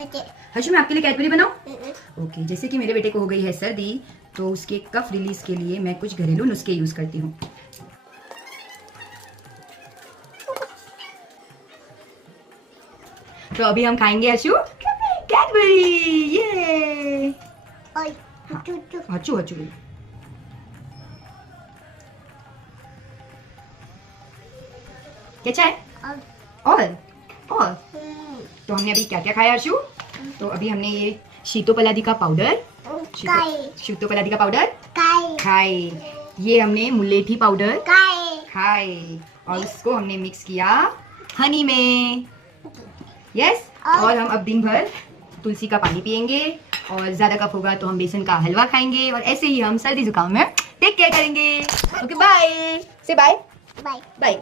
हर्षु मैं आपके लिए कैडबरी बनाऊं? ओके, जैसे कि मेरे बेटे को हो गई है सर्दी, तो उसके कफ रिलीज के लिए मैं कुछ घरेलू नुस्खे यूज करती हूँ। तो अभी हम खाएंगे हर्षु कैडबरी। ये हर्षु हर्षु क्या है? और तो हमने अभी क्या क्या खाया हर्षु? तो अभी हमने ये शीतोपलादी का पाउडर शीतोपलादी का पाउडर खाए। ये हमने मुलेठी पाउडर खाए और उसको हमने मिक्स किया हनी में। यस, और हम अब दिन भर तुलसी का पानी पियेंगे और ज्यादा कफ होगा तो हम बेसन का हलवा खाएंगे और ऐसे ही हम सर्दी जुकाम में टेक केयर करेंगे। ओके बाय, से बाय बाय।